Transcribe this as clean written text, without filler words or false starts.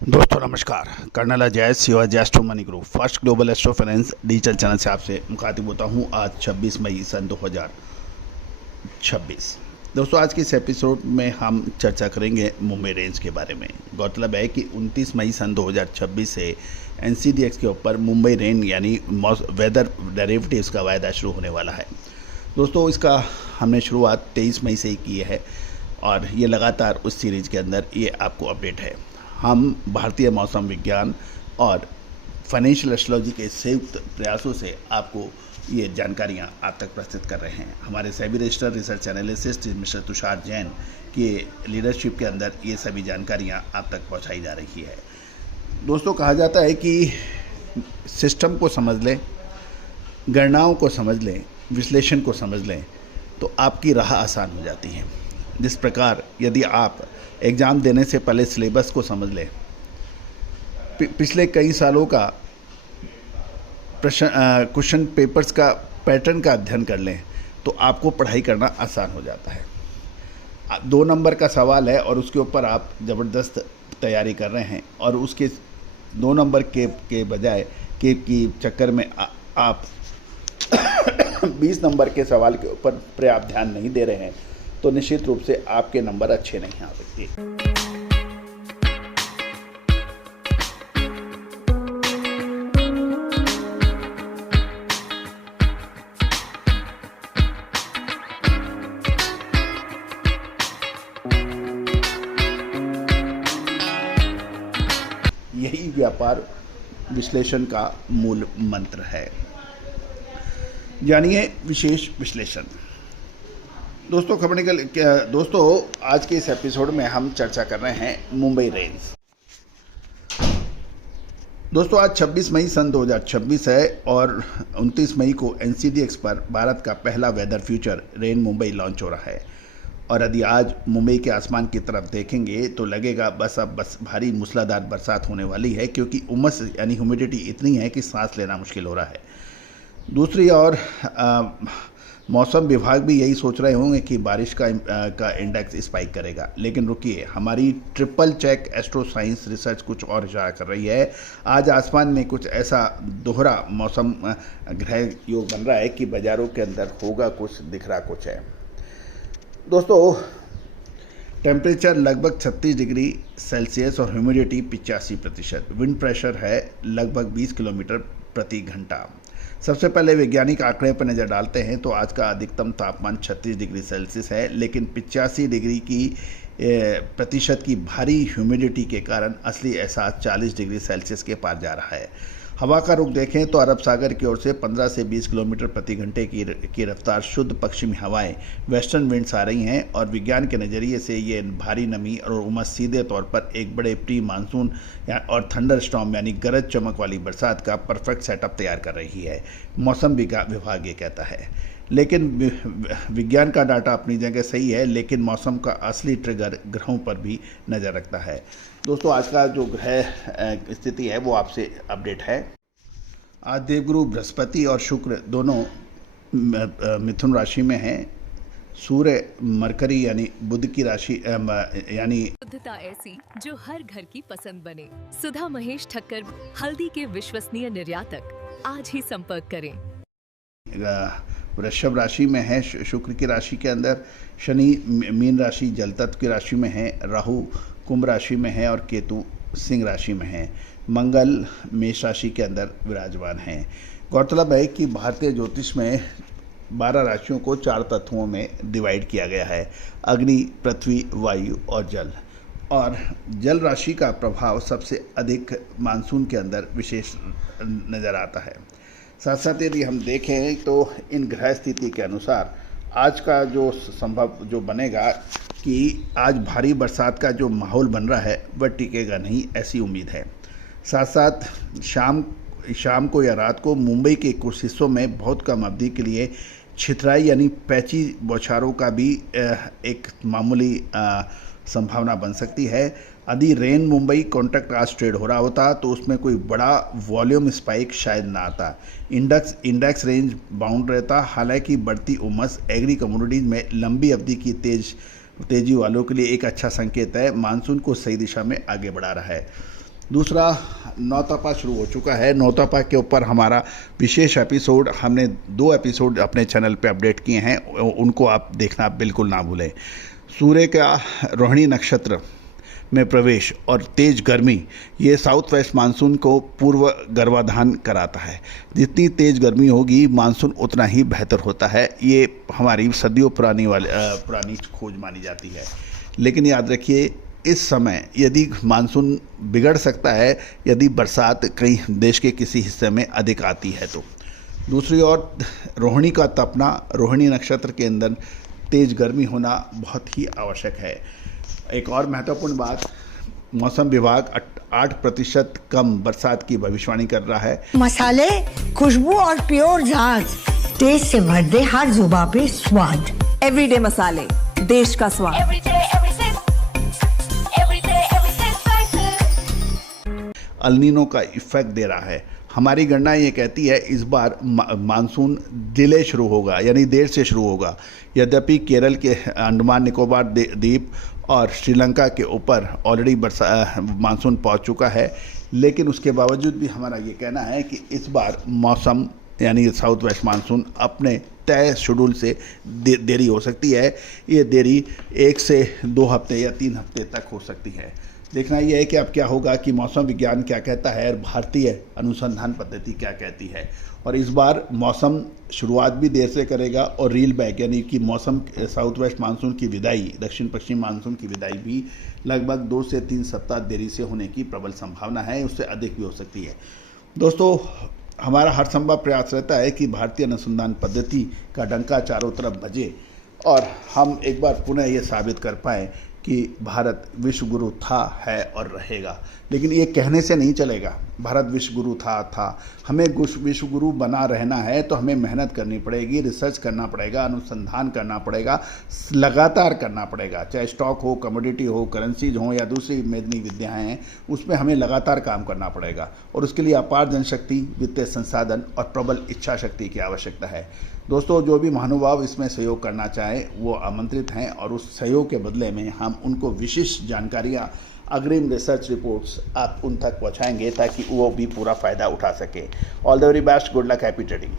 दोस्तों नमस्कार। कर्नल अजय सिवा astro money group first global astro finance digital channel से आपसे मुखातिब होता हूं। आज 26 मई सन 2026। दोस्तों आज के इस एपिसोड में हम चर्चा करेंगे मुंबई रेंज के बारे में। गौरतलब है कि 29 मई सन 2026 से एनसीडीएक्स के ऊपर मुंबई रेन यानी वेदर डेरिवेटिव्स का वायदा शुरू होने वाला है। दोस्तों इसका हमने शुरुआत 23 मई से ही की है और ये लगातार उस सीरीज के अंदर ये आपको अपडेट है। हम भारतीय मौसम विज्ञान और फाइनेंशियल एस्ट्रोलॉजी के संयुक्त प्रयासों से आपको ये जानकारियाँ आप तक प्रस्तुत कर रहे हैं। हमारे SEBI registered research analyst mister Tushar Jain के लीडरशिप के अंदर ये सभी जानकारियाँ आप तक पहुँचाई जा रही है। दोस्तों कहा जाता है कि सिस्टम को समझ लें, गणनाओं को समझ लें, विश्लेषण को समझ लें तो आपकी राह आसान हो जाती है। जिस प्रकार यदि आप एग्ज़ाम देने से पहले सिलेबस को समझ लें, पिछले कई सालों का क्वेश्चन पेपर्स का पैटर्न का अध्ययन कर लें तो आपको पढ़ाई करना आसान हो जाता है। 2 नंबर का सवाल है और उसके ऊपर आप ज़बरदस्त तैयारी कर रहे हैं और उसके 2 नंबर के बजाय के चक्कर में आप 20 नंबर के सवाल के ऊपर पर्याप्त ध्यान नहीं दे रहे हैं तो निश्चित रूप से आपके नंबर अच्छे नहीं आ सकते। यही व्यापार विश्लेषण का मूल मंत्र है। जानिए विशेष विश्लेषण। दोस्तों दोस्तों आज के इस एपिसोड में हम चर्चा कर रहे हैं मुंबई रेंज। दोस्तों आज 26 मई सन 2026 है और 29 मई को एनसीडीएक्स पर भारत का पहला weather future rain Mumbai launch हो रहा है। और यदि आज मुंबई के आसमान की तरफ देखेंगे तो लगेगा बस भारी मूसलाधार बरसात होने वाली है, क्योंकि उमस यानी ह्यूमिडिटी इतनी है कि सांस लेना मुश्किल हो रहा है। दूसरी ओर मौसम विभाग भी यही सोच रहे होंगे कि बारिश का इंडेक्स स्पाइक करेगा, लेकिन रुकिए, हमारी triple check astro science research कुछ और इशारा कर रही है। आज आसमान में कुछ ऐसा दोहरा मौसम ग्रह योग बन रहा है कि बाजारों के अंदर होगा कुछ, दिख रहा कुछ है। दोस्तों टेम्परेचर लगभग 36 डिग्री सेल्सियस और ह्यूमिडिटी 85%। विंड प्रेशर है लगभग 20 किलोमीटर प्रति घंटा। सबसे पहले वैज्ञानिक आंकड़े पर नज़र डालते हैं तो आज का अधिकतम तापमान 36 डिग्री सेल्सियस है, लेकिन 85 डिग्री की प्रतिशत की भारी ह्यूमिडिटी के कारण असली एहसास 40 डिग्री सेल्सियस के पार जा रहा है। हवा का रुख देखें तो अरब सागर की ओर से 15 से 20 किलोमीटर प्रति घंटे की रफ्तार शुद्ध पश्चिमी हवाएं वेस्टर्न विंड्स आ रही हैं और विज्ञान के नज़रिए से ये भारी नमी और उमस सीधे तौर पर एक बड़े प्री मानसून और थंडर स्टॉर्म यानी गरज चमक वाली बरसात का परफेक्ट सेटअप तैयार कर रही है, मौसम विभाग ये कहता है। लेकिन विज्ञान का डाटा अपनी जगह सही है, लेकिन मौसम का असली ट्रिगर ग्रहों पर भी नज़र रखता है। दोस्तों आज का जो ग्रह स्थिति है वो आपसे अपडेट है। आज देवगुरु बृहस्पति और शुक्र दोनों मिथुन राशि में हैं। सूर्य मरकरी यानी बुध की राशि यानी शुद्धता ऐसी जो हर घर की पसंद बने। सुधा महेश ठक्कर, हल्दी के विश्वसनीय निर्यातक। आज ही संपर्क करें। वृषभ राशि में है शुक्र की राशि के अंदर, शनि मीन राशि जल तत्व की राशि में है, राहु कुंभ राशि में है और केतु सिंह राशि में है। मंगल मेष राशि के अंदर विराजमान है। गौरतलब है कि भारतीय ज्योतिष में 12 राशियों को 4 तत्वों में डिवाइड किया गया है: अग्नि, पृथ्वी, वायु और जल। और जल राशि का प्रभाव सबसे अधिक मानसून के अंदर विशेष नज़र आता है। साथ साथ यदि हम देखें तो इन ग्रह स्थिति के अनुसार आज का जो संभव जो बनेगा कि आज भारी बरसात का जो माहौल बन रहा है वह टिकेगा नहीं, ऐसी उम्मीद है। साथ साथ शाम को या रात को मुंबई के कुछ हिस्सों में बहुत कम अवधि के लिए छितराई यानी पैची बौछारों का भी एक मामूली संभावना बन सकती है। यदि रेन मुंबई कॉन्ट्रैक्ट आज ट्रेड हो रहा होता तो उसमें कोई बड़ा वॉल्यूम स्पाइक शायद ना आता, इंडेक्स रेंज बाउंड रहता। हालांकि बढ़ती उमस एग्री कमोडिटीज़ में लंबी अवधि की तेजी वालों के लिए एक अच्छा संकेत है, मानसून को सही दिशा में आगे बढ़ा रहा है। दूसरा नौतपा शुरू हो चुका है। नौतपा के ऊपर हमारा विशेष एपिसोड, हमने 2 एपिसोड अपने चैनल पे अपडेट किए हैं, उनको आप देखना बिल्कुल ना भूलें। सूर्य का रोहिणी नक्षत्र में प्रवेश और तेज गर्मी, ये साउथ वेस्ट मानसून को पूर्व गर्भाधान कराता है। जितनी तेज गर्मी होगी मानसून उतना ही बेहतर होता है। ये हमारी सदियों पुरानी खोज मानी जाती है। लेकिन याद रखिए, इस समय यदि मानसून बिगड़ सकता है यदि बरसात कहीं देश के किसी हिस्से में अधिक आती है तो। दूसरी ओर रोहिणी का तपना, रोहिणी नक्षत्र के अंदर तेज गर्मी होना बहुत ही आवश्यक है। एक और महत्वपूर्ण बात, मौसम विभाग 8% कम बरसात की भविष्यवाणी कर रहा है। मसाले, खुशबू और प्योर झांझ, टेस्ट से भर दे हर जुबां पे स्वाद। एवरीडे मसाले, देश का स्वाद। एल नीनो का इफेक्ट दे रहा है। हमारी गणना ये कहती है इस बार मानसून डिले शुरू होगा, यानी देर से शुरू होगा। यद्यपि केरल के अंडमान निकोबार द्वीप और श्रीलंका के ऊपर ऑलरेडी मानसून पहुंच चुका है, लेकिन उसके बावजूद भी हमारा ये कहना है कि इस बार मौसम यानी साउथ वेस्ट मानसून अपने तय शेड्यूल से देरी हो सकती है। ये देरी 1 से 2 हफ्ते या 3 हफ्ते तक हो सकती है। देखना यह है कि अब क्या होगा कि मौसम विज्ञान क्या कहता है और भारतीय अनुसंधान पद्धति क्या कहती है। और इस बार मौसम शुरुआत भी देर से करेगा और रील बैक यानी कि मौसम साउथ वेस्ट मानसून की विदाई, दक्षिण पश्चिम मानसून की विदाई भी लगभग 2 से 3 सप्ताह देरी से होने की प्रबल संभावना है, उससे अधिक भी हो सकती है। दोस्तों, हमारा हर संभव प्रयास रहता है कि भारतीय अनुसंधान पद्धति का डंका चारों तरफ बजे और हम एक बार पुनः ये साबित कर पाएँ कि भारत विश्व गुरु था, है और रहेगा। लेकिन ये कहने से नहीं चलेगा। भारत विश्व गुरु था। हमें विश्व गुरु बना रहना है तो हमें मेहनत करनी पड़ेगी, रिसर्च करना पड़ेगा, अनुसंधान करना पड़ेगा, लगातार करना पड़ेगा। चाहे स्टॉक हो, कमोडिटी हो, करेंसीज हो या दूसरी मेदनी विद्याएँ हैं, उसमें हमें लगातार काम करना पड़ेगा। और उसके लिए अपार जनशक्ति, वित्तीय संसाधन और प्रबल इच्छा शक्ति की आवश्यकता है। दोस्तों, जो भी महानुभाव इसमें सहयोग करना चाहें वो आमंत्रित हैं और उस सहयोग के बदले में हम उनको विशिष्ट जानकारियाँ, अग्रिम रिसर्च रिपोर्ट्स आप उन तक पहुँचाएंगे ताकि वो भी पूरा फ़ायदा उठा सके। All the very best, good luck, happy trading.